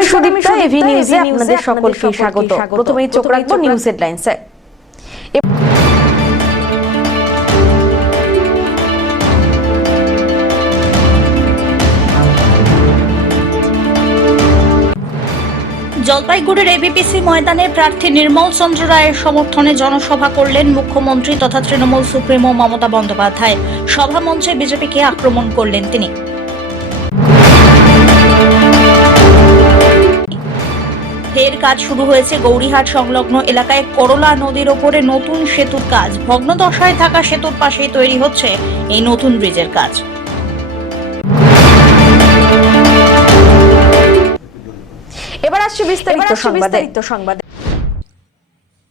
আমি সুদীপ্তা, এভি নিউজে আপনাদের সকলকে স্বাগত। প্রথমেই চোখ রাখবো নিউজ হেডলাইন্সে। জলপাইগুড়ির এবিপিসি ময়দানে প্রার্থী নির্মল চন্দ্র রায়ের সমর্থনে জনসভা করলেন মুখ্যমন্ত্রী তথা তৃণমূল সুপ্রিমো মমতা বন্দ্যোপাধ্যায়। সভা মঞ্চে বিজেপিকে আক্রমণ করলেন তিনি। ফের কাজ শুরু হয়েছে গৌরীহাট সংলগ্ন এলাকায় করলা নদীর ওপরে নতুন সেতুর কাজ। ভগ্নদশায় থাকা সেতুর পাশেই তৈরি হচ্ছে এই নতুন ব্রিজের কাজ। এবার আসছে বিস্তারিত সংবাদে।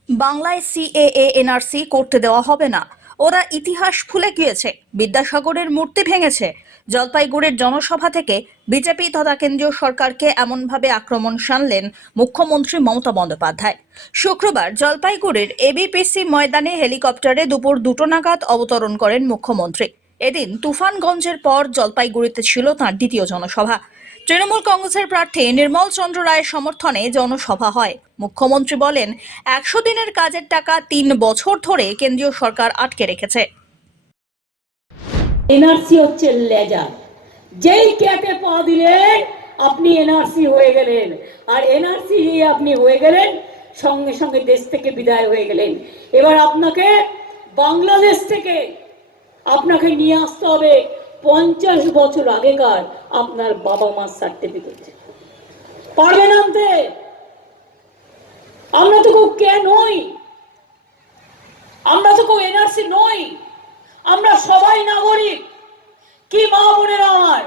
বাংলায় সিএএ এনআরসি করতে দেওয়া হবে না। ওরা ইতিহাস ভুলে গিয়েছে, বিদ্যাসাগরের মূর্তি ভেঙেছে। জলপাইগুড়ির জনসভা থেকে বিজেপি তথা কেন্দ্রীয় সরকারকে এমনভাবে আক্রমণ শানলেন মুখ্যমন্ত্রী মমতা বন্দ্যোপাধ্যায়। শুক্রবার জলপাইগুড়ির এবিপিসি ময়দানে হেলিকপ্টারে দুপুর 2টো নাগাদ অবতরণ করেন মুখ্যমন্ত্রী। এদিন তুফানগঞ্জের পর জলপাইগুড়িতে ছিল তাঁর দ্বিতীয় জনসভা। তৃণমূল কংগ্রেসের প্রার্থী নির্মল চন্দ্র রায়ের সমর্থনে জনসভা হয়। মুখ্যমন্ত্রী বলেন, 100 দিনের কাজের টাকা 3 বছর ধরে কেন্দ্রীয় সরকার আটকে রেখেছে। এনআরসি হচ্ছে লেজার, যেই ক্যাপে পা দিলেন আপনি এনআরসি হয়ে গেলেন, আর এনআরসি আপনি হয়ে গেলেন সঙ্গে সঙ্গে দেশ থেকে বিদায় হয়ে গেলেন। এবার আপনাকে বাংলাদেশ থেকে আপনাকে নিয়ে আসতে হবে 50 বছর আগেকার আপনার বাবা মার সার্টিফিকেট। পারবেন আনতে? আমরা তো কেউ কে নই, আমরা তো কেউ এনআরসি নই, আমরা সবাই নাগরিক। কি মা বোনেরা আমার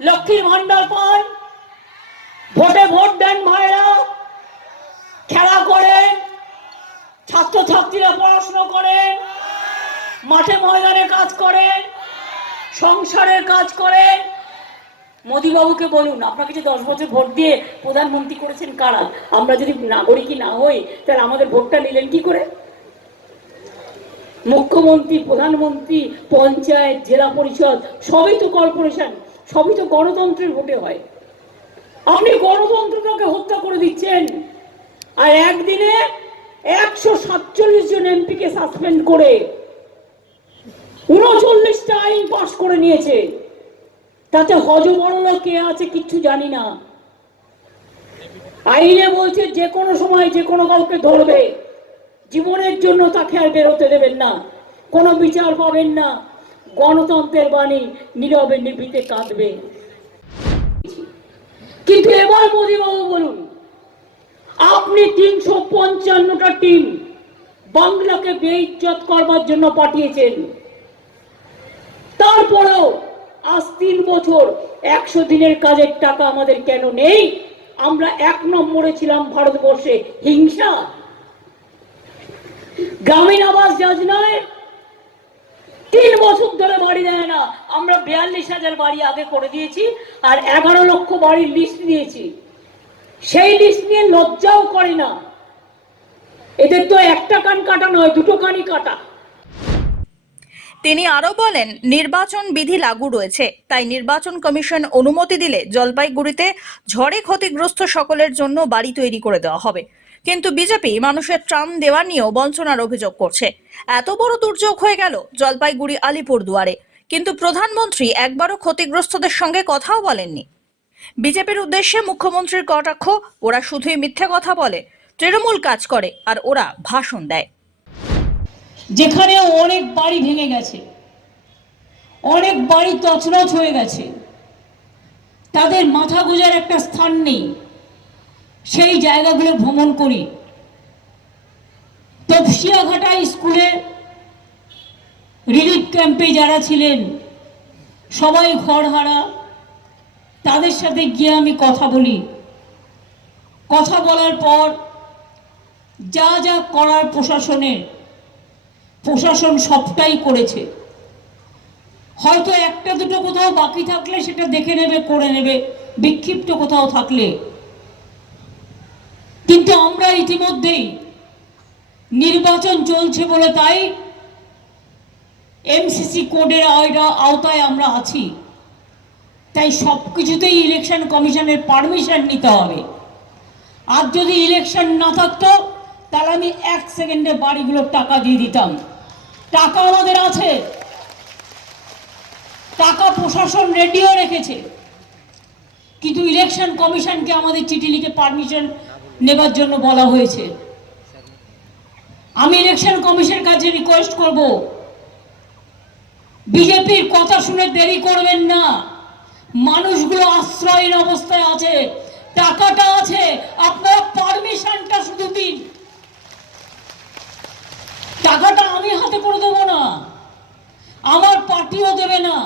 লক্ষ্মীর ভান্ডার পান, ভোটে ভোট দেন ভাইরা, খেলা করেন, ছাত্রছাত্রীরা পড়াশোনা করেন, মাঠে ময়দানে কাজ করেন, সংসারের কাজ করেন। মোদিবাবুকে বলুন, আপনাকে যে 10 বছর ভোট দিয়ে প্রধানমন্ত্রী করেছেন কারা? আমরা যদি নাগরিকই না হই তাহলে আমাদের ভোটটা নিলেন কি করে? মুখ্যমন্ত্রী, প্রধানমন্ত্রী, পঞ্চায়েত, জেলা পরিষদ সবই তো কর্পোরেশন, সবই তো গণতন্ত্রের ভোটে হয়। আপনি গণতন্ত্রটাকে হত্যা করে দিচ্ছেন। আর একদিনে 147 জন এমপিকে সাসপেন্ড করে 39টা আইন পাস করে নিয়েছে। তাতে হজবরল কে আছে কিচ্ছু জানি না। আইনে বলছে যে কোনো সময় যে কোনো কাউকে ধরবে, জীবনের জন্য তাকে আর বেরোতে দেবেন না, কোনো বিচার পাবেন না। গণতন্ত্রের বাণী নীরবে নিভৃতে কাঁদবে। কিন্তু এবার মোদিবাবু বলুন, আপনি 355টা টিম বাংলাকে বেইজ্জত করবার জন্য পাঠিয়েছেন। তারপরেও আজ 3 বছর 100 দিনের কাজের টাকা আমাদের কেন নেই? আমরা 1 নম্বরে ছিলাম ভারতবর্ষে হিংসা। গ্রামীণ আবাস যোজনায় 3 বছর ধরে বাড়ি দেয় না। আমরা 42,000 বাড়ি আগে করে দিয়েছি, আর 11 লক্ষ বাড়ির লিস্ট দিয়েছি। সেই লিস্ট নিয়ে লজ্জাও করে না। এদের তো একটা কান কাটা নয়, 2টো কানই কাটা। তিনি আরো বলেন, নির্বাচন বিধি লাগু রয়েছে, তাই নির্বাচন কমিশন অনুমতি দিলে জলপাইগুড়িতে ঝড়ে ক্ষতিগ্রস্ত সকলের জন্য বাড়ি তৈরি করে দেওয়া হবে। কিন্তু বিজেপি মানুষের ত্রাণ দেওয়া নিয়েও বঞ্চনার অভিযোগ করছে। এত বড় দুর্যোগ হয়ে গেল জলপাইগুড়ি আলিপুরদুয়ারে, কিন্তু প্রধানমন্ত্রী একবারও ক্ষতিগ্রস্তদের সঙ্গে কথাও বলেননি। বিজেপির উদ্দেশ্যে মুখ্যমন্ত্রীর কটাক্ষ, ওরা শুধুই মিথ্যে কথা বলে, তৃণমূল কাজ করে আর ওরা ভাষণ দেয়। যেখানে অনেক বাড়ি ভেঙে গেছে, অনেক বাড়ি তছনছ হয়ে গেছে, তাদের মাথা গোঁজার একটা স্থান নেই, সেই জায়গাগুলো ভ্রমণ করি। তপসিয়াঘাটা স্কুলে রিলিফ ক্যাম্পে যারা ছিলেন সবাই ঘরহারা, তাদের সাথে গিয়ে আমি কথা বলি। কথা বলার পর যা যা করার প্রশাসন সবটাই করেছে। হয়তো একটা দুটো কোথাও বাকি থাকলে সেটা দেখে নেবে, করে নেবে, বিক্ষিপ্ত কোথাও থাকলে। কিন্তু আমরা ইতিমধ্যেই নির্বাচন চলছে বলে তাই এমসিসি কোডের আওতায় আমরা আছি, তাই সবকিছুতেই ইলেকশন কমিশনের পারমিশন নিতে হবে। আর যদি ইলেকশন না থাকতো তাহলে আমি 1 সেকেন্ডে বাড়িগুলোর টাকা দিয়ে দিতাম। টাকা আমাদের আছে, টাকা প্রশাসন রেডিও রেখেছে, কিন্তু ইলেকশন কমিশনকে আমাদের চিঠি লিখে পারমিশন নেবার জন্য বলা হয়েছে। আমি ইলেকশন কমিশনের কাছে রিকোয়েস্ট করব, বিজেপির কথা শুনে দেরি করবেন না। মানুষগুলো আশ্রয়হীন অবস্থায় আছে, টাকাটা আছে, আপনারা পারমিশনটা শুধু দিন। টাকাটা আমি হাতে করে দেবো না, আমার পার্টিও দেবে না,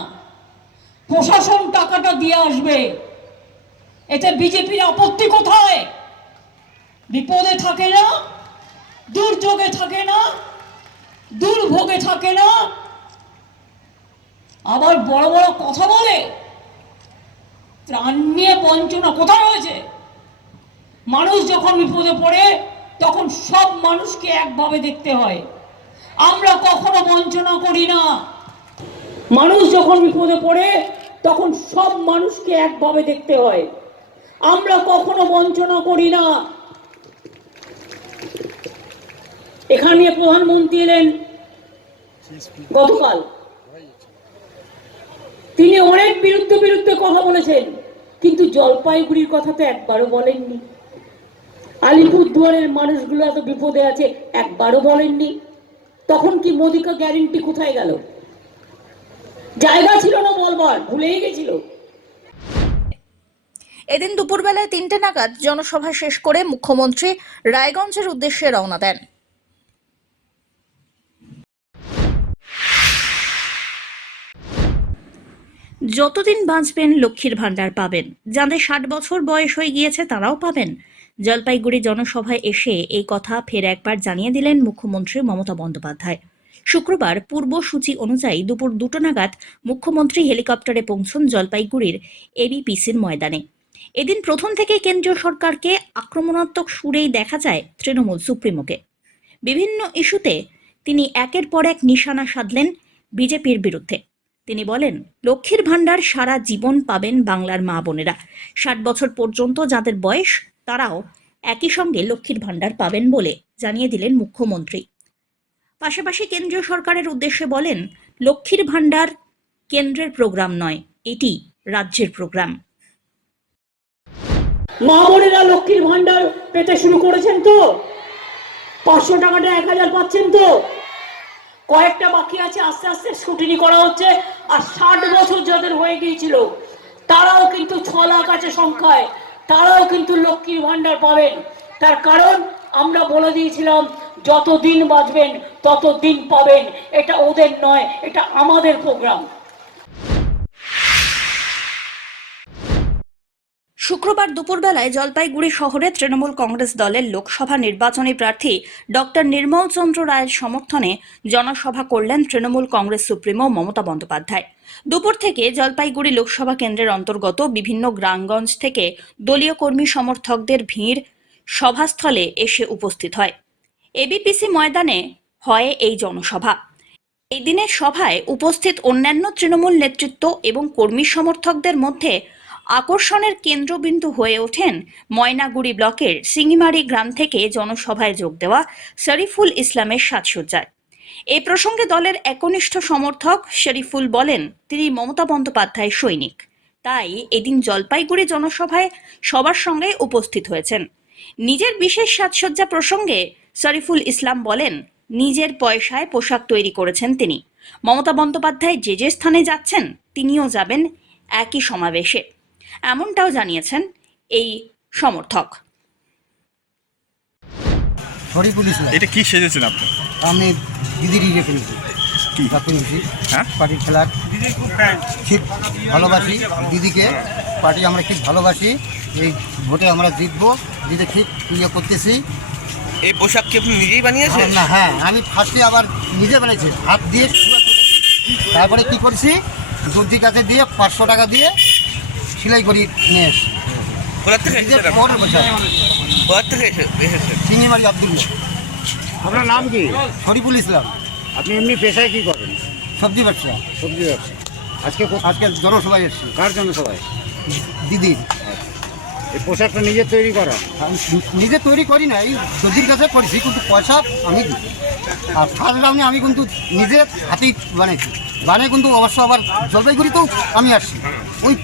প্রশাসন টাকাটা দিয়ে আসবে। এতে বিজেপির আপত্তি কোথায়? বিপদে থাকে না, দুর্যোগে থাকে না, দুর্ভোগে থাকে না, আবার বড় বড় কথা বলে। ত্রাণ নিয়ে বঞ্চনা কোথায় হয়েছে? মানুষ যখন বিপদে পড়ে তখন সব মানুষকে একভাবে দেখতে হয়। আমরা কখনো বঞ্চনা করি না। মানুষ যখন বিপদে পড়ে তখন সব মানুষকে একভাবে দেখতে হয়। আমরা কখনো বঞ্চনা করি না। এখানে প্রধানমন্ত্রী এলেন গতকাল, তিনি অনেক বিরুদ্ধে কথা বলেছেন, কিন্তু জলপাইগুড়ির কথা তো একবারও বলেননি। আলিপুরদুয়ারের মানুষগুলো এত বিপদে আছে একবারও বলেননি। তখন কি মোদিকা গ্যারেন্টি কোথায় গেল? জায়গা ছিল না বলবার, ভুলেই গেছিল। এদিন দুপুরবেলায় 3টে নাগাদ জনসভা শেষ করে মুখ্যমন্ত্রী রায়গঞ্জের উদ্দেশ্যে রওনা দেন। যতদিন বাঁচবেন লক্ষ্মীর ভান্ডার পাবেন, যাদের 60 বছর বয়স হয়ে গিয়েছে তারাও পাবেন। জলপাইগুড়ি জনসভায় এসে এই কথা ফের একবার জানিয়ে দিলেন মুখ্যমন্ত্রী মমতা বন্দ্যোপাধ্যায়। শুক্রবার পূর্বসূচি অনুযায়ী দুপুর 2টা নাগাদ মুখ্যমন্ত্রী হেলিকপ্টারে পৌঁছন জলপাইগুড়ির এবিপিসির ময়দানে। এদিন প্রথম থেকে কেন্দ্রীয় সরকারকে আক্রমণাত্মক সুরেই দেখা যায় তৃণমূল সুপ্রিমোকে। বিভিন্ন ইস্যুতে তিনি একের পর এক নিশানা সাধলেন বিজেপির বিরুদ্ধে। তিনি বলেন, লক্ষ্মীর ভান্ডার সারা জীবন পাবেন বাংলার মা বোনেরা। 60 বছর পর্যন্ত যাদের বয়স তারাও একই সঙ্গে লক্ষ্মীর ভান্ডার পাবেন বলে জানিয়ে দিলেন মুখ্যমন্ত্রী। পাশাপাশি কেন্দ্রীয় সরকারের উদ্দেশ্যে বলেন, লক্ষ্মীর ভান্ডার কেন্দ্রের প্রোগ্রাম নয়, এটি রাজ্যের প্রোগ্রাম। মা বোনেরা লক্ষ্মীর ভান্ডার পেতে শুরু করেছেন তো? 500 টাকাটা 1000 পাচ্ছেন তো? কয়েকটা বাকি আছে, আস্তে আস্তে স্ক্রুটিনি করা হচ্ছে। আর 60 বছর যাদের হয়ে গিয়েছিল তারাও কিন্তু 6 লাখ আছে সংখ্যায়, তারাও কিন্তু লক্ষ্মীর ভান্ডার পাবেন। তার কারণ আমরা বলে দিয়েছিলাম, যতদিন বাঁচবেন ততদিন পাবেন। এটা ওদের নয়, এটা আমাদের প্রোগ্রাম। শুক্রবার দুপুরবেলায় জলপাইগুড়ি শহরে তৃণমূল কংগ্রেস দলের লোকসভা নির্বাচনী প্রার্থী ডক্টর নির্মল চন্দ্র রায়ের সমর্থনে জনসভা করলেন তৃণমূল কংগ্রেস সুপ্রিমো মমতা বন্দ্যোপাধ্যায়। দুপুর থেকে জলপাইগুড়ি লোকসভা কেন্দ্রের অন্তর্গত বিভিন্ন গ্রামগঞ্জ থেকে দলীয় কর্মী সমর্থকদের ভিড় সভাস্থলে এসে উপস্থিত হয়। এবিপিসি ময়দানে হয় এই জনসভা। এই দিনের সভায় উপস্থিত অন্যান্য তৃণমূল নেতৃত্ব এবং কর্মী সমর্থকদের মধ্যে আকর্ষণের কেন্দ্রবিন্দু হয়ে ওঠেন ময়নাগুড়ি ব্লকের সিঙ্গিমারি গ্রাম থেকে জনসভায় যোগ দেওয়া শরীফুল ইসলামের সাজসজ্জায়। এই প্রসঙ্গে দলের একনিষ্ঠ সমর্থক শরীফুল বলেন, তিনি মমতা বন্দ্যোপাধ্যায়ের সৈনিক, তাই এদিন জলপাইগুড়ি জনসভায় সবার সঙ্গে উপস্থিত হয়েছেন। নিজের বিশেষ সাজসজ্জা প্রসঙ্গে শরীফুল ইসলাম বলেন, নিজের পয়সায় পোশাক তৈরি করেছেন তিনি। মমতা বন্দ্যোপাধ্যায় যে যে স্থানে যাচ্ছেন তিনিও যাবেন একই সমাবেশে, এমনটাও জানিয়েছেন এই সমর্থক। শরীফুল ইসলাম। এটা কি সেজেছেন আপনি? আমি দিদির ইয়ে পেয়েছি, কি হ্যাঁ পার্টির খেলার ঠিক ভালোবাসি দিদিকে, পার্টি আমরা ঠিক ভালোবাসি। এই ভোটে আমরা জিতবো, জিতে ঠিক ইয়ে করতেছি। এই পোশাক কি আপনি নিজেই বানিয়েছেন? না, হ্যাঁ আমি ফার্স্টে আবার নিজে বানিয়েছি, হাত দিয়ে। তারপরে কি করছি, দর্জির কাছে দিয়ে 500 টাকা দিয়ে সেলাই করি নিয়ে এসছি। কোথার থেকে এসেছেন? কোথার থেকে এসেছেন? সিঙ্গিমারি আব্দুল্লাহ। আপনার নাম কি? শরীফুল ইসলাম। আপনি এমনি পেশায় কি করেন? সবজি ব্যবসা। সবজি ব্যবসা। আজকে আজকে জনসভায় এসছি। কার জন্য সবাই? দিদির। এই পোশাকটা নিজে তৈরি করা? আমি নিজে তৈরি করি না, এই দর্জির কাছে করেছি, কিন্তু পয়সা আমি দিই। আর ফার্স্ট রাউন্ডে আমি কিন্তু নিজে হাতেই বানিয়ে কিন্তু অবশ্য আবার জলপাইগুড়িতেও আমি আসছি ওই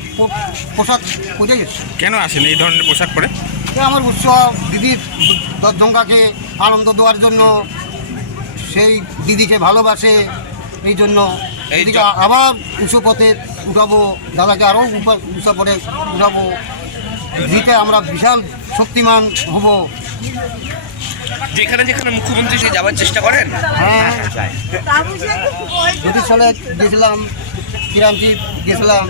পোশাক পরেই এসছি। কেন আসেন এই ধরনের পোশাক পরে? আমার উৎসব দিদির দশজঙ্গাকে আনন্দ দেওয়ার জন্য, সেই দিদিকে ভালোবাসে এই জন্য। দিদিকে আবার উঁচু পথে উঠাবো, দাদাকে আরও উঁচু পথে উঠাবো, জিতে আমরা বিশাল শক্তিমান হব। যেখানে যেখানে মুখ্যমন্ত্রী সে যাওয়ার চেষ্টা করেন? হ্যাঁ, যদি সালে গেছিলাম, কিরামটি গেছিলাম,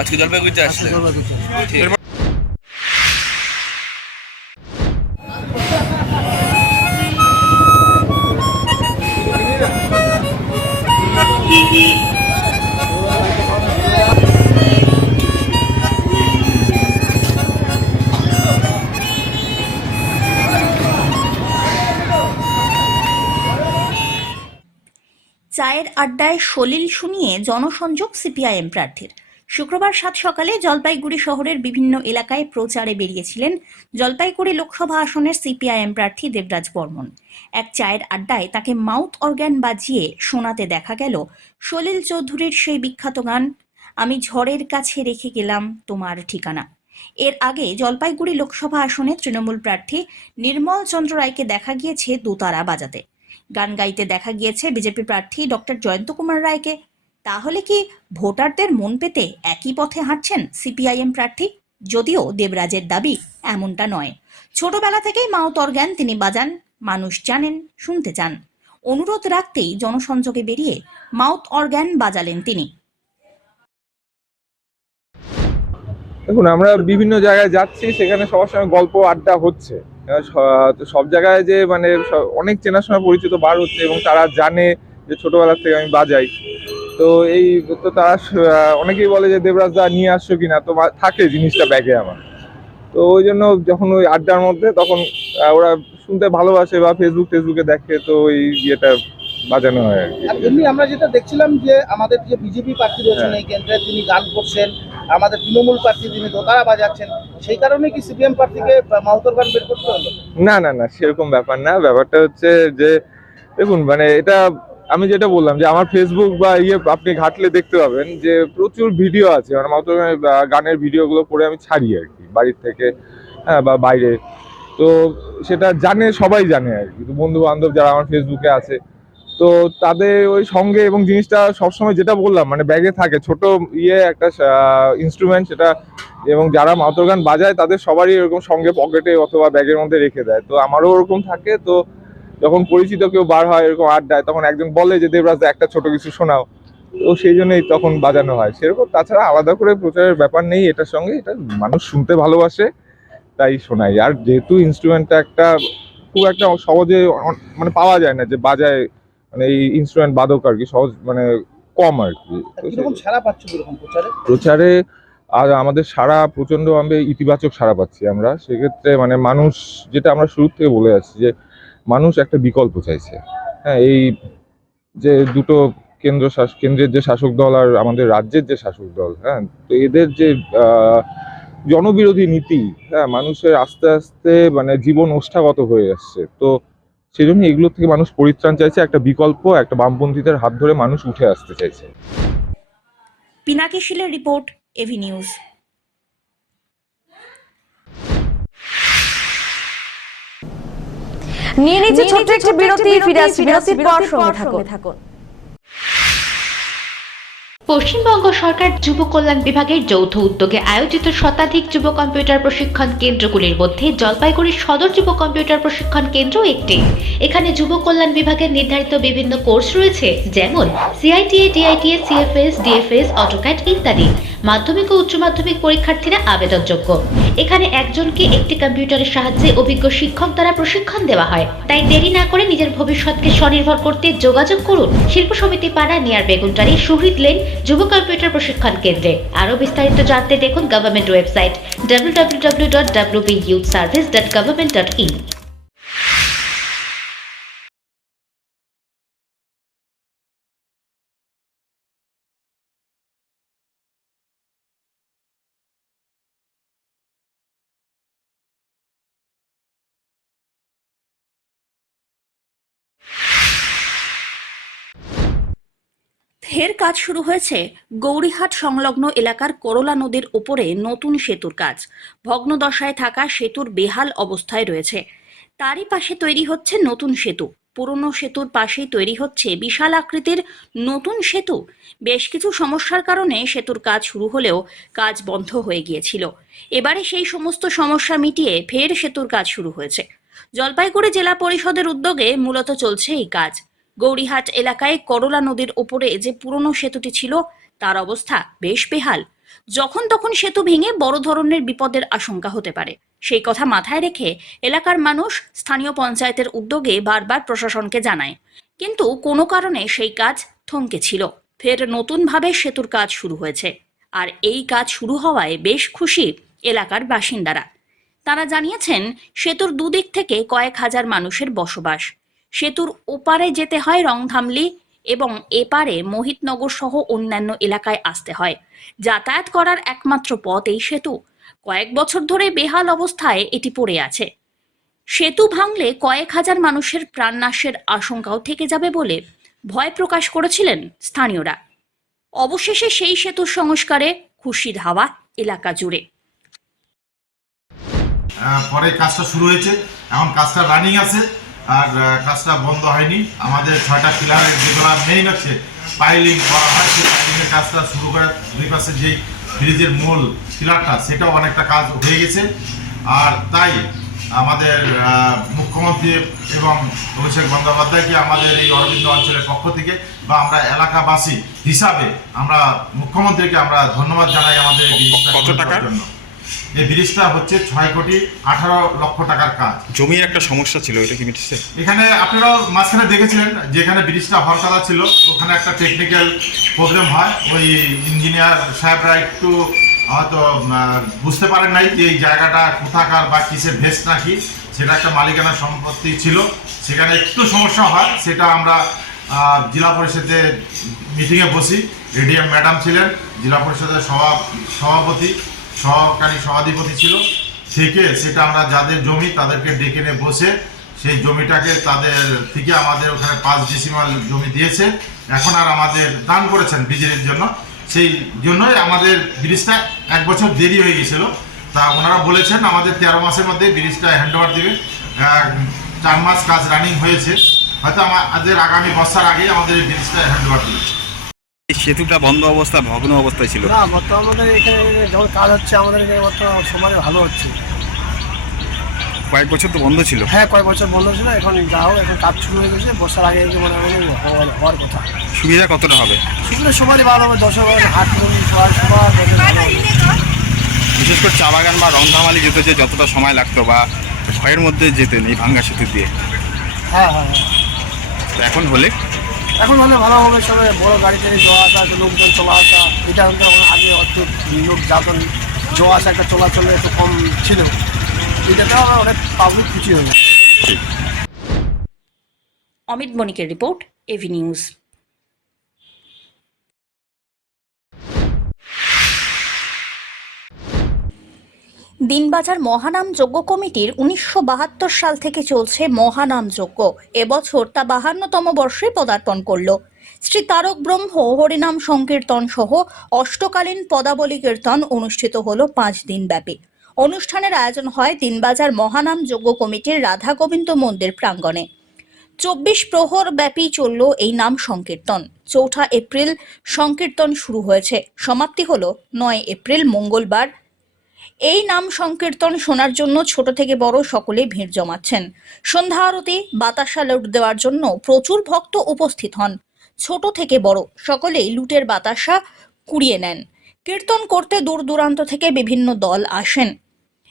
আজকে জলপাইগুড়িতে আসলে। চায়ের আড্ডায় সলিল শুনিয়ে জনসংযোগ সিপিআইএম প্রার্থীর। শুক্রবার সাত সকালে জলপাইগুড়ি শহরের বিভিন্ন এলাকায় প্রচারে বেরিয়েছিলেন জলপাইগুড়ি লোকসভা আসনের সিপিআইএম প্রার্থী দেবরাজ বর্মন। এক চায়ের আড্ডায় তাকে মাউথ অর্গ্যান বাজিয়ে শোনাতে দেখা গেল সলিল চৌধুরীর সেই বিখ্যাত গান, আমি ঝড়ের কাছে রেখে গেলাম তোমার ঠিকানা। এর আগে জলপাইগুড়ি লোকসভা আসনে তৃণমূল প্রার্থী নির্মল চন্দ্র রায়কে দেখা গিয়েছে দোতারা বাজাতে। গান গাইতে দেখা গিয়েছে বিজেপি প্রার্থী ডক্টর জয়ন্ত কুমার রায়কে। তাহলে কি ভোটারদের মন পেতে একই পথে হাঁটছেন সিপিআইএম প্রার্থী? যদিও দেবরাজের দাবি এমনটা নয়। ছোটবেলা থেকেই মাউথ অর্গ্যান তিনি বাজান, মানুষ জানেন, শুনতে চান। অনুরোধ রাখতেই জনসংযোগে বেরিয়ে মাউথ অর্গ্যান বাজালেন তিনি। দেখুন, আমরা বিভিন্ন জায়গায় যাচ্ছি, সেখানে সবার সঙ্গে গল্প আড্ডা হচ্ছে। সব জায়গায় যে মানে অনেক চেনাশোনা পরিচিত বার হচ্ছে এবং তারা জানে যে ছোটবেলা থেকে আমি বাজাই। তো তারা অনেকেই বলে যে দেবরাজ দা নিয়ে আসছো কিনা, তো থাকে জিনিসটা ব্যাগে আমার। তো ওই জন্য যখন ওই আড্ডার মধ্যে তখন ওরা শুনতে ভালোবাসে বা ফেসবুকে দেখে, তো ওই ইয়েটা বাজানো হয় আর কি। আর এমনি আমরা যেটা দেখছিলাম যে আমাদের যে বিজেপি প্রার্থী রয়েছেন এই কেন্দ্রে, তিনি গান করছেন, আমাদের তৃণমূল প্রার্থী তিনি দোতারা বাজাচ্ছেন, সেই কারণে কি সিপিএম প্রার্থীকে মাউথর গান বের করতে হলো? না, সেরকম ব্যাপার না। ব্যাপারটা হচ্ছে যে দেখুন, মানে এটা আমি যেটা বললাম যে আমার ফেসবুক বা আপনি ঘাটলে দেখতে পাবেন যে প্রচুর ভিডিও আছে, মানে মাউথ গানের ভিডিওগুলো করে আমি ছাড়ি আর কি, বাড়ির থেকে বা বাইরে। তো সেটা সবাই জানে আর কি, বন্ধু বান্ধব যারা আমার ফেসবুকে আছে, তো তাদের ওই সঙ্গে এবং জিনিসটা সবসময় যেটা বললাম মানে ব্যাগে থাকে, ছোট একটা ইনস্ট্রুমেন্ট সেটা, এবং যারা মাউথ অর্গান বাজায় তাদের সবারই এরকম সঙ্গে পকেটে অথবা ব্যাগের মধ্যে রেখে দেয়। তো আমারও ওরকম থাকে। তো যখন পরিচিত কেউ বার হয় এরকম আড্ডায়, তখন একজন বলে যে দেবরাজ একটা ছোট কিছু শোনাও, তো সেই জন্যই তখন বাজানো হয় সেরকম। তাছাড়া আলাদা করে প্রচারের ব্যাপার নেই এটার সঙ্গে, এটা মানুষ শুনতে ভালোবাসে তাই শোনাই। আর যেহেতু ইনস্ট্রুমেন্টটা খুব একটা সহজে মানে পাওয়া যায় না যে বাজায়, মানে এই ইনস্ট্রুমেন্ট বাদক আর কি, সহজ মানে কম আর কি। সারা পাচ্ছ প্রচারে আর আমাদের সারা প্রচন্ডভাবে ইতিবাচক সারা পাচ্ছি আমরা। সেক্ষেত্রে মানে মানুষ, যেটা আমরা শুরু থেকে বলে যাচ্ছি যে মানুষ একটা বিকল্প চাইছে। হ্যাঁ, এই যে দুটো কেন্দ্রের যে শাসক দল আর আমাদের রাজ্যের যে শাসক দল, হ্যাঁ, তো এদের যে জনবিরোধী নীতি, হ্যাঁ, মানুষের আস্তে আস্তে মানে জীবন ওষ্ঠাগত হয়ে আসছে। তো সেই জন্য এগুলো থেকে মানুষ পরিত্রাণ চাইছে, একটা বিকল্প, একটা বামপন্থীদের হাত ধরে মানুষ উঠে আসতে চাইছে। পিনাকি শীলের রিপোর্ট, এভি নিউজ। নিয়ে নিচ্ছে ছোট্ট একটি বিরতি, ফিরে আসছি বিরতির পর, সঙ্গে থাকুন। পশ্চিমবঙ্গ সরকার যুব কল্যাণ বিভাগের যৌথ উদ্যোগে আয়োজিত শতাধিক যুব কম্পিউটার প্রশিক্ষণ কেন্দ্রগুলির মধ্যে জলপাইগুড়ির সদর যুব কম্পিউটার প্রশিক্ষণ কেন্দ্র একটি। এখানে যুব কল্যাণ বিভাগের নির্ধারিত বিভিন্ন কোর্স রয়েছে, যেমন সিআইটিএ, ডিআইটিএ, সিএফএস, ডিএফএস, অটোক্যাড ইত্যাদি। মাধ্যমিক ও উচ্চ মাধ্যমিক পরীক্ষার্থীরা আবেদনযোগ্য। এখানে একজনকে একটি কম্পিউটারের সাহায্যে অভিজ্ঞ শিক্ষক দ্বারা প্রশিক্ষণ দেওয়া হয়। তাই দেরি না করে নিজের ভবিষ্যৎকে স্বনির্ভর করতে যোগাযোগ করুন শিল্প সমিতি পাড়া, নিয়ার বেগুনটারি, শহীদ লেন যুব কম্পিউটার প্রশিক্ষণ কেন্দ্রে। আরও বিস্তারিত জানতে দেখুন গভর্নমেন্ট ওয়েবসাইট www.wbyouthservice.government.in। ফের কাজ শুরু হয়েছে গৌরীহাট সংলগ্ন এলাকার করলা নদীর উপরে নতুন সেতুর কাজ। ভগ্নদশায় থাকা সেতুর বেহাল অবস্থায় রয়েছে, তারই পাশে তৈরি হচ্ছে নতুন সেতু। পুরনো সেতুর পাশেই তৈরি হচ্ছে বিশাল আকৃতির নতুন সেতু। বেশ কিছু সমস্যার কারণে সেতুর কাজ শুরু হলেও কাজ বন্ধ হয়ে গিয়েছিল। এবারে সেই সমস্ত সমস্যা মিটিয়ে ফের সেতুর কাজ শুরু হয়েছে। জলপাইগুড়ি জেলা পরিষদের উদ্যোগে মূলত চলছে এই কাজ। গৌরীহাট এলাকায় করলা নদীর ওপরে যে পুরনো সেতুটি ছিল তার অবস্থা বেশ বেহাল। যখন তখন সেতু ভেঙে বড় ধরনের বিপদের আশঙ্কা হতে পারে। সেই কথা মাথায় রেখে এলাকার মানুষ স্থানীয় পঞ্চায়েতের উদ্যোগে বারবার প্রশাসনকে জানায়, কিন্তু কোনো কারণে সেই কাজ থমকে ছিল। ফের নতুনভাবে সেতুর কাজ শুরু হয়েছে, আর এই কাজ শুরু হওয়ায় বেশ খুশি এলাকার বাসিন্দারা। তারা জানিয়েছেন, সেতুর দুদিক থেকে কয়েক হাজার মানুষের বসবাস। সেতুর ওপারে যেতে হয় রংধামলি এবং এপারে মোহিতনগর সহ অন্যান্য এলাকায় আসতে হয়। যাতায়াত করার একমাত্র পথ এই সেতু। কয়েক বছর ধরে বেহাল অবস্থায় এটি পড়ে আছে। সেতু ভাঙলে কয়েক হাজার মানুষের প্রাণনাশের আশঙ্কাও থেকে যাবে বলে ভয় প্রকাশ করেছিলেন স্থানীয়রা। অবশেষে সেই সেতুর সংস্কারে খুশির হাওয়া এলাকা জুড়ে। পরে কাজটা শুরু হয়েছে, এখন কাজটা রানিং আছে, আর কাজটা বন্ধ হয়নি। আমাদের 6টা পিলারের যেগুলো মেইন হচ্ছে পাইলিং করা হয়, সেই পাইলিংয়ের কাজটা শুরু করে দুই পাশে যে ব্রিজের মূল পিলারটা সেটাও অনেকটা কাজ হয়ে গেছে। আর তাই আমাদের মুখ্যমন্ত্রী এবং অভিষেক বন্দ্যোপাধ্যায়কে আমাদের এই অরবিন্দ অঞ্চলের পক্ষ থেকে বা আমরা এলাকাবাসী হিসাবে আমরা মুখ্যমন্ত্রীকে আমরা ধন্যবাদ জানাই আমাদের কত টাকার জন্য। এই ব্রিজটা হচ্ছে 6,18,00,000 টাকার কাজ। জমির একটা সমস্যা ছিল, এটা কি মিটেছে? এখানে আপনারাও মাঝখানে দেখেছিলেন যেখানে ব্রিজটা হওয়ার কথা ছিল ওখানে একটা টেকনিক্যাল প্রবলেম হয়। ওই ইঞ্জিনিয়ার সাহেবরা একটু হয়তো বুঝতে পারেন নাই যে এই জায়গাটা কোথাকার বা কিসের ভেস্ট নাকি, সেটা একটা মালিকানা সম্পত্তি ছিল, সেখানে একটু সমস্যা হয়। সেটা আমরা জেলা পরিষদের মিটিংয়ে বসি, এডিএম ম্যাডাম ছিলেন, জেলা পরিষদের সভাপতি সহকারী সভাধিপতি ছিল, থেকে সেটা আমরা যাদের জমি তাদেরকে ডেকে নিয়ে বসে সেই জমিটাকে তাদের থেকে আমাদের ওখানে 5 ডেসিমাল জমি দিয়েছে। এখন আর আমাদের দান করেছেন বিজেপির জন্য, সেই জন্যই আমাদের ব্রিজটা 1 বছর দেরি হয়ে গেছিল। তা ওনারা বলেছেন আমাদের 13 মাসের মধ্যে ব্রিজটা হ্যান্ডওভার দেবে। 4 মাস কাজ রানিং হয়েছে, হয়তো আমাদের আগামী বর্ষার আগেই আমাদের এই ব্রিজটা হ্যান্ডওভার দেবে। এই সেতুটা বন্ধ অবস্থা, ভগ্ন অবস্থায় ছিল। না, বর্তমানে আমাদের এখানে যখন কাজ হচ্ছে আমাদের এখানে বর্তমানে সময় ভালো হচ্ছে। কয়েক বছর তো বন্ধ ছিল। হ্যাঁ, কয়েক বছর বন্ধ ছিল, এখন যা হোক এখন কাজ শুরু হয়ে গেছে। বর্ষার আগে মনে হয় হওয়ার কথা। সুবিধা কতটা হবে? সুবিধা সবারই ভালো হবে, 10 হাট সবার বিশেষ করে চা বাগান বা রংধামালি যেতে যে যতটা সময় লাগতো বা ভয়ের মধ্যে যেতেন এই ভাঙ্গা সেতু দিয়ে। হ্যাঁ হ্যাঁ, এখন হলে ভালো হবে। সবাই বড় গাড়ি থেকে যাওয়া আসা, লোকজন চলা আসা, এটা আগে অত লোক যাতন যাওয়া আসা একটা চলাচলে একটু কম ছিল, এটাতেও আমরা অনেক পাবলিক খুশি হয়ে যায়। অমিত বণিকের report, AV news. Dinbazar Mahanam যজ্ঞ কমিটির 1972 সাল থেকে চলছে মহানাম যজ্ঞ। এবছর তা 52তম বর্ষে পদার্পণ করল। শ্রী তারক ব্রহ্ম হরিনাম সংকীর্তন সহ অষ্টকালীন পদাবলী কীর্তন অনুষ্ঠিত হল 5 দিন ব্যাপী। অনুষ্ঠানের আয়োজন হয় দিনবাজার মহানাম যজ্ঞ কমিটির রাধা গোবিন্দ মন্দির প্রাঙ্গণে। 24 প্রহর ব্যাপী চলল এই নাম সংকীর্তন। 4 এপ্রিল সংকীর্তন শুরু হয়েছে, সমাপ্তি হল 9 এপ্রিল মঙ্গলবার। এই নাম সংকীর্তন শোনার জন্য ছোট থেকে বড় সকলে ভিড় জমাচ্ছেন। সন্ধ্যা আরতি, বাতাসা লুট দেওয়ার জন্য প্রচুর ভক্ত উপস্থিত হন। ছোট থেকে বড় সকলেই লুটের বাতাসা কুড়িয়ে নেন। কীর্তন করতে দূর দূরান্ত থেকে বিভিন্ন দল আসেন।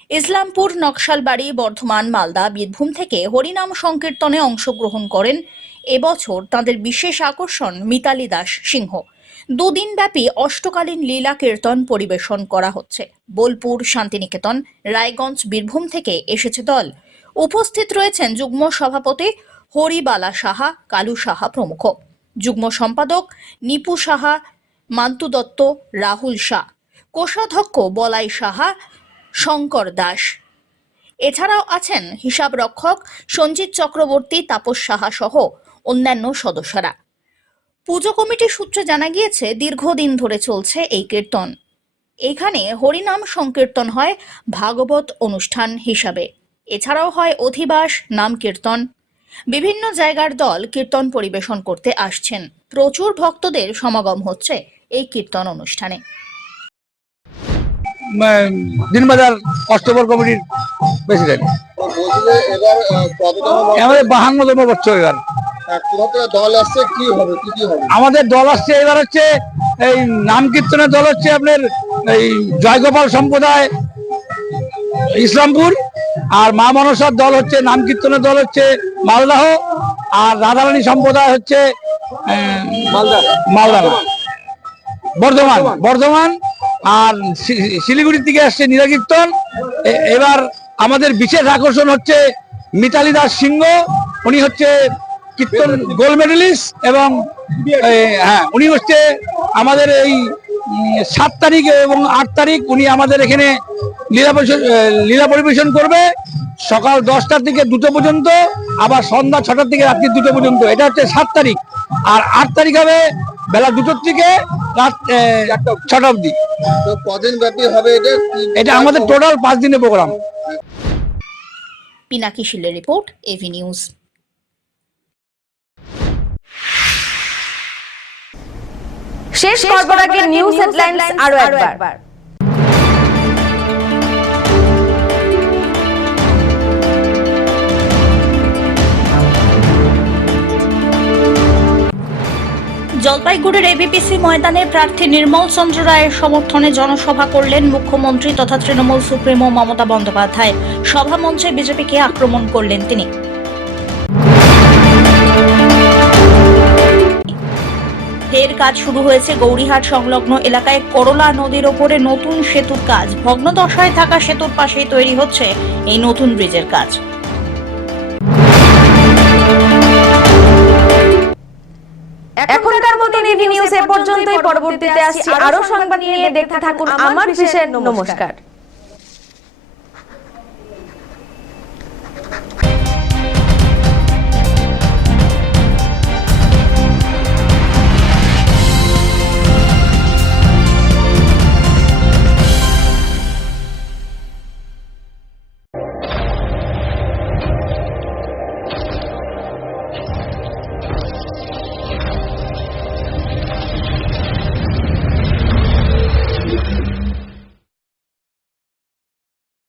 ইসলামপুর, নকশালবাড়ি, বর্ধমান, মালদা, বীরভূম থেকে হরিনাম সংকীর্তনে অংশগ্রহণ করেন। এবছর তাদের বিশেষ আকর্ষণ মিতালি দাস সিংহ। 2 দিন ব্যাপী অষ্টকালীন লীলা কীর্তন পরিবেশন করা হচ্ছে। বোলপুর, শান্তিনিকেতন, রায়গঞ্জ, বীরভূম থেকে এসেছে দল। উপস্থিত রয়েছেন যুগ্ম সভাপতি হরিবালা সাহা, কালু সাহা প্রমুখ, যুগ্ম সম্পাদক নিপু সাহা, মান্তু দত্ত, রাহুল শাহ, কোষাধ্যক্ষ বলাই সাহা, শঙ্কর দাস। এছাড়াও আছেন হিসাব রক্ষক সঞ্জিত চক্রবর্তী, তাপস সাহা সহ অন্যান্য সদস্যরা। পুজো কমিটির সূত্রে জানা গিয়েছে দীর্ঘদিন ধরে চলছে এই কীর্তন। এখানে হরিনাম সংকীর্তন হয় ভাগবত অনুষ্ঠান হিসাবে, এছাড়াও হয় অধিবাস, নাম কীর্তন। বিভিন্ন জায়গার দল কীর্তন পরিবেশন করতে আসছেন। প্রচুর ভক্তদের সমাগম হচ্ছে এই কীর্তন অনুষ্ঠানে। দিনবাজার অষ্টবর কমিটির প্রেসিডেন্ট। আমাদের 52তম বছর এবার। দল আসছে, কি হবে কি হবে? আমাদের দল আসছে এবার হচ্ছে এই নাম কীর্তনের দল হচ্ছে আপনার এই জয়গোপাল সম্প্রদায় ইসলামপুর, আর মা মনসার দল হচ্ছে নাম কীর্তনের দল হচ্ছে মালদাহ, আর রাধারানী সম্প্রদায় হচ্ছে মালদা বর্ধমান, আর শিলিগুড়ি থেকে আসছে নীলাকীর্তন। এবার আমাদের বিশেষ আকর্ষণ হচ্ছে মিতালি দাস সিংহ, উনি হচ্ছে কীর্তন গোল্ড মেডেলিস্ট, এবং উনি হচ্ছে আমাদের এই 7 তারিখ এবং 8 তারিখ উনি আমাদের এখানে লীলা পরিবেশন করবে, সকাল 10টা থেকে 2টো পর্যন্ত, আবার সন্ধ্যা 6টা থেকে রাত্রি 2টো পর্যন্ত। এটা হচ্ছে 7 তারিখ। আর 8 তারিখ হবে বেলা 2টোর থেকে রাত 6টা অবধি। কদিন ব্যাপী হবে এটা আমাদের টোটাল 5 দিনের প্রোগ্রাম। পিনাকি শিলের রিপোর্ট, এভি নিউজ। শেষ করবার আগে নিউজ হেডলাইন্স আরো একবার। জলপাইগুড়ির এবিপিসি ময়দানে প্রার্থী নির্মল চন্দ্র রায়ের সমর্থনে জনসভা করলেন মুখ্যমন্ত্রী তথা তৃণমূল সুপ্রিমো মমতা বন্দ্যোপাধ্যায়। সভা মঞ্চে বিজেপিকে আক্রমণ করলেন তিনি। ফের কাজ শুরু হয়েছে গৌরীহাট সংলগ্ন এলাকায় করলা নদীর ওপরে নতুন সেতুর কাজ। ভগ্নদশায় থাকা সেতুর পাশেই তৈরি হচ্ছে এই নতুন ব্রিজের কাজ। এখনকার মতো এভি নিউজ এ পর্যন্তই। পরবর্তীতে আসছি আরো সংবাদ নিয়ে। দেখতে থাকুন আমার বিশেষ। নমস্কার।